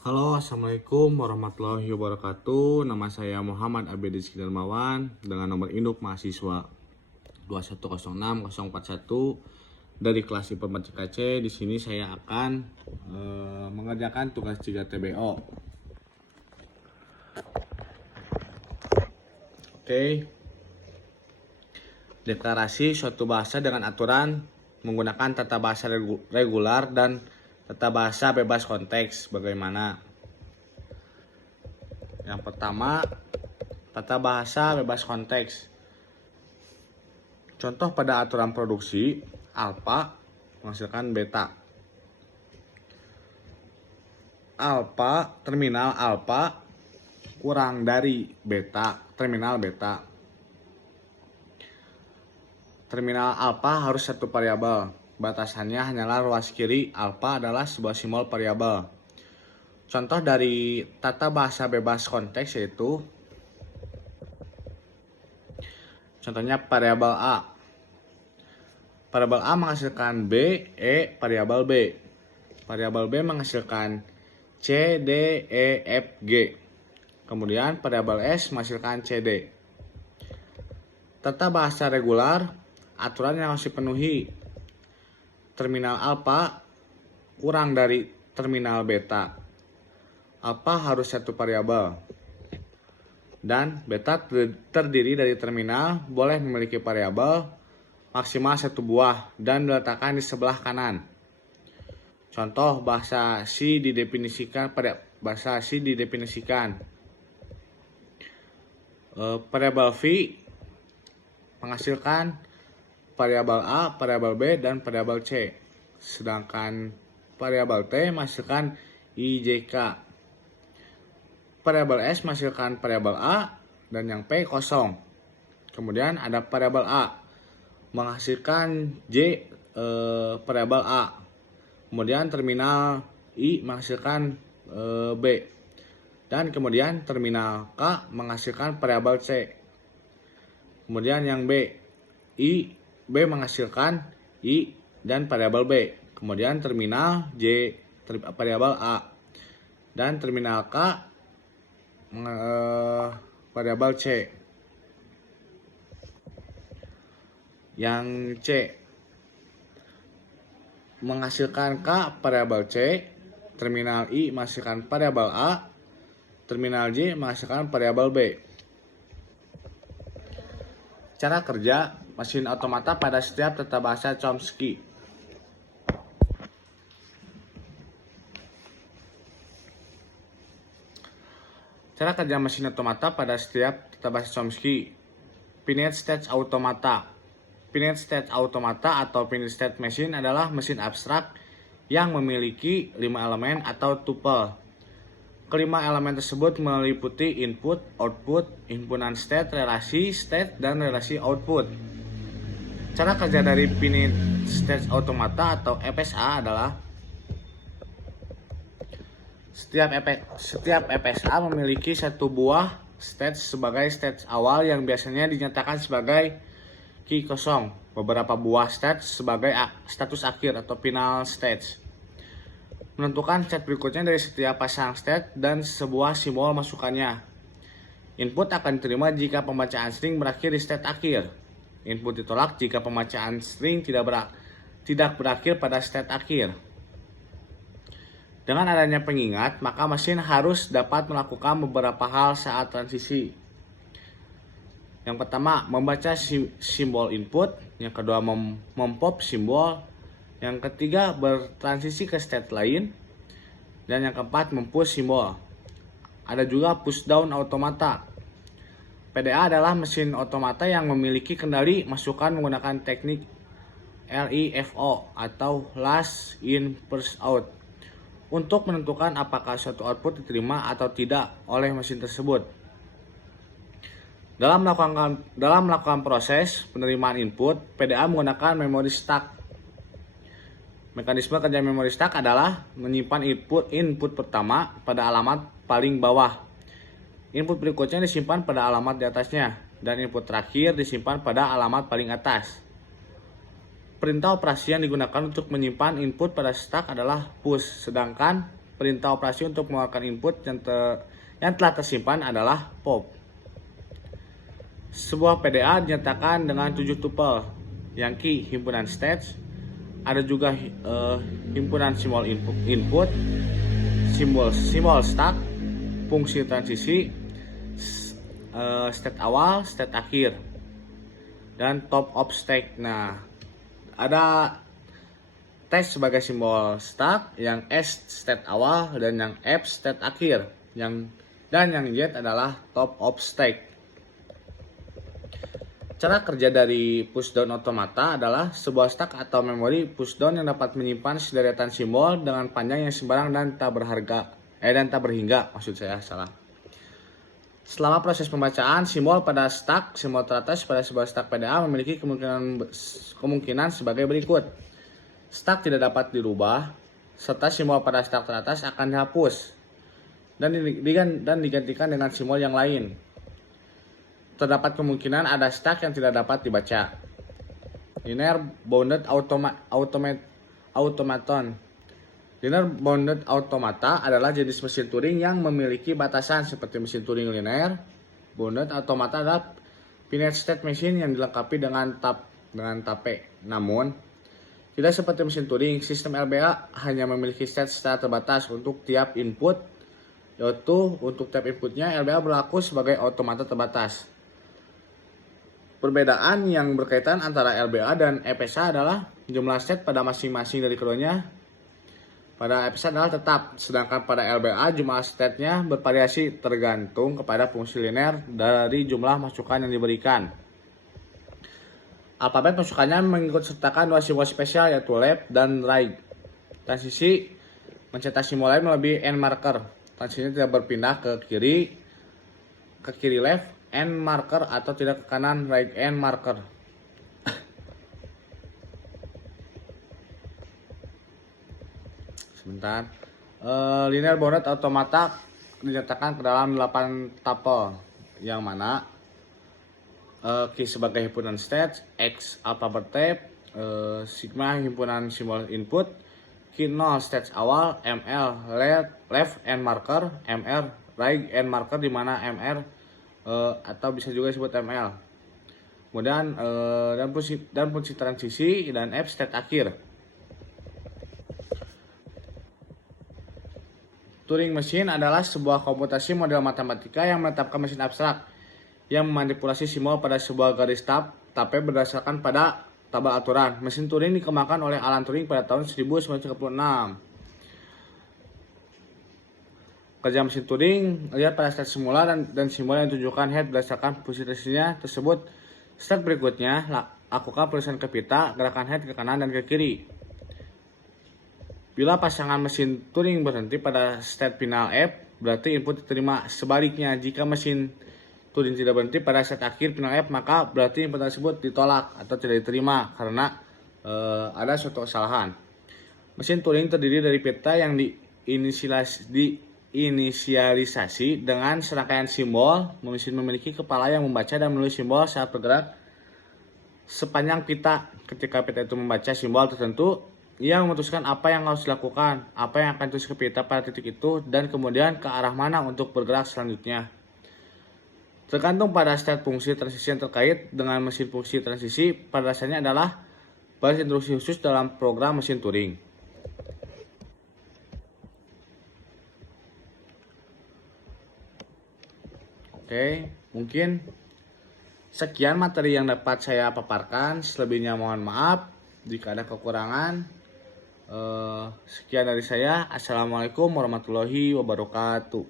Halo, Assalamualaikum warahmatullahi wabarakatuh. Nama saya Muhammad Abedi Darmawan dengan nomor induk mahasiswa 2106041 dari kelas Informatika C. Di sini saya akan mengerjakan tugas 3 TBO. Oke. Deklarasi suatu bahasa dengan aturan menggunakan tata bahasa regular dan tata bahasa bebas konteks. Bagaimana? Yang pertama, tata bahasa bebas konteks. Contoh pada aturan produksi, alfa menghasilkan beta. Terminal alfa kurang dari beta, terminal beta. Terminal alfa harus satu variabel. Batasannya hanyalah ruas kiri. Alfa adalah sebuah simbol variabel. Contoh dari tata bahasa bebas konteks yaitu contohnya variabel A. Variabel A menghasilkan B, E variabel B. Variabel B menghasilkan C, D, E, F, G. Kemudian variabel S menghasilkan CD. Tata bahasa regular, aturan yang harus dipenuhi. Terminal alfa kurang dari terminal beta. Alfa harus satu variabel. Dan beta terdiri dari terminal, boleh memiliki variabel maksimal satu buah dan diletakkan di sebelah kanan. Contoh bahasa C didefinisikan pada bahasa C didefinisikan. Variabel V menghasilkan variabel A, variabel B, dan variabel C. Sedangkan variabel T menghasilkan IJK. Variabel S menghasilkan variabel A dan yang P kosong. Kemudian ada variabel A menghasilkan J variabel A. Kemudian terminal I menghasilkan B. Dan kemudian terminal K menghasilkan variabel C. Kemudian yang B menghasilkan I dan variabel B. Kemudian terminal J variabel A. Dan terminal K variabel C. Yang C menghasilkan K variabel C, terminal I menghasilkan variabel A, terminal J menghasilkan variabel B. Cara kerja mesin otomata pada setiap tata bahasa Chomsky. Cara kerja mesin otomata pada setiap tata bahasa Chomsky. Finite state automata. Finite state automata atau finite state machine adalah mesin abstrak yang memiliki 5 elemen atau tuple. Kelima elemen tersebut meliputi input, output, himpunan state, relasi state, dan relasi output. Cara kerja dari finite state automata atau FSA adalah setiap FSA memiliki satu buah state sebagai state awal yang biasanya dinyatakan sebagai key kosong, beberapa buah state sebagai status akhir atau final state. Menentukan state berikutnya dari setiap pasang state dan sebuah simbol masukannya. Input akan diterima jika pembacaan string berakhir di state akhir. Input ditolak jika pembacaan string tidak berakhir pada state akhir. Dengan adanya pengingat, maka mesin harus dapat melakukan beberapa hal saat transisi. Yang pertama, membaca simbol input. Yang kedua, mempop simbol. Yang ketiga, bertransisi ke state lain. Dan yang keempat, mempush simbol. Ada juga push down automata. PDA adalah mesin otomata yang memiliki kendali masukan menggunakan teknik LIFO atau last in first out untuk menentukan apakah suatu output diterima atau tidak oleh mesin tersebut. Dalam melakukan proses penerimaan input, PDA menggunakan memory stack. Mekanisme kerja memory stack adalah menyimpan input pertama pada alamat paling bawah. Input berikutnya disimpan pada alamat di atasnya, dan input terakhir disimpan pada alamat paling atas. Perintah operasi yang digunakan untuk menyimpan input pada stack adalah push, sedangkan perintah operasi untuk mengeluarkan input yang telah tersimpan adalah POP. Sebuah PDA dinyatakan dengan 7 tuple, yang key himpunan stage, ada juga himpunan simbol input, simbol stack, fungsi transisi, state awal, state akhir, dan top of stack. Nah, ada T sebagai simbol start, yang S state awal, dan yang F state akhir, dan yang Z adalah top of stack. Cara kerja dari pushdown automata adalah sebuah stack atau memori pushdown yang dapat menyimpan sederetan simbol dengan panjang yang sembarang dan tak berhingga, maksud saya salah. Selama proses pembacaan simbol pada stack, simbol teratas pada sebuah stack PDA memiliki kemungkinan sebagai berikut. Stack tidak dapat dirubah, serta simbol pada stack teratas akan dihapus dan digantikan dengan simbol yang lain. Terdapat kemungkinan ada stack yang tidak dapat dibaca. Linear bounded automaton. Linear bounded automata adalah jenis mesin Turing yang memiliki batasan seperti mesin Turing linear. Bounded automata adalah finite state machine yang dilengkapi dengan tape. Namun, tidak seperti mesin Turing, sistem LBA hanya memiliki state secara terbatas untuk tiap input, yaitu untuk tiap inputnya LBA berlaku sebagai automata terbatas. Perbedaan yang berkaitan antara LBA dan EPSA adalah jumlah state pada masing-masing dari keduanya. Pada EPSA adalah tetap, sedangkan pada LBA jumlah state-nya bervariasi tergantung kepada fungsi linear dari jumlah masukan yang diberikan. Alfabet masukannya mengikut sertakan dua simbol spesial yaitu left dan right. Transisi mencetak simbol lain melalui end marker. Transisinya tidak berpindah ke kiri left end marker atau tidak ke kanan right end marker. Sebentar. Linear bounded automata dinyatakan ke dalam 8 tuple, yang mana key sebagai himpunan stage, X alphabet type, sigma himpunan simbol input, key 0 stage awal, ML left end marker, MR right end marker, di mana MR atau bisa juga disebut ML. Kemudian dan fungsi transisi, dan F state akhir. Turing Machine adalah sebuah komputasi model matematika yang menetapkan mesin abstrak yang memanipulasi simbol pada sebuah garis tape berdasarkan pada tabel aturan. Mesin Turing dikembangkan oleh Alan Turing pada tahun 1936. Kerja mesin Turing, lihat pada state semula dan simbol yang ditunjukkan head berdasarkan fungsi transisinya tersebut. State berikutnya, lakukan penulisan ke pita, gerakan head ke kanan dan ke kiri. Bila pasangan mesin Turing berhenti pada state final F, berarti input diterima. Sebaliknya, jika mesin Turing tidak berhenti pada state akhir final F, maka berarti input tersebut ditolak atau tidak diterima karena ada suatu kesalahan. Mesin Turing terdiri dari peta yang diinisialisasi dengan serangkaian simbol. Mesin memiliki kepala yang membaca dan menulis simbol saat bergerak sepanjang pita. Ketika pita itu membaca simbol tertentu, ia memutuskan apa yang harus dilakukan, apa yang akan ditulis ke pita pada titik itu, dan kemudian ke arah mana untuk bergerak selanjutnya. Tergantung pada state fungsi transisi yang terkait dengan mesin fungsi transisi, pada dasarnya adalah baris instruksi khusus dalam program mesin Turing. Oke, mungkin sekian materi yang dapat saya paparkan. Selebihnya mohon maaf jika ada kekurangan. Sekian dari saya. Assalamualaikum warahmatullahi wabarakatuh.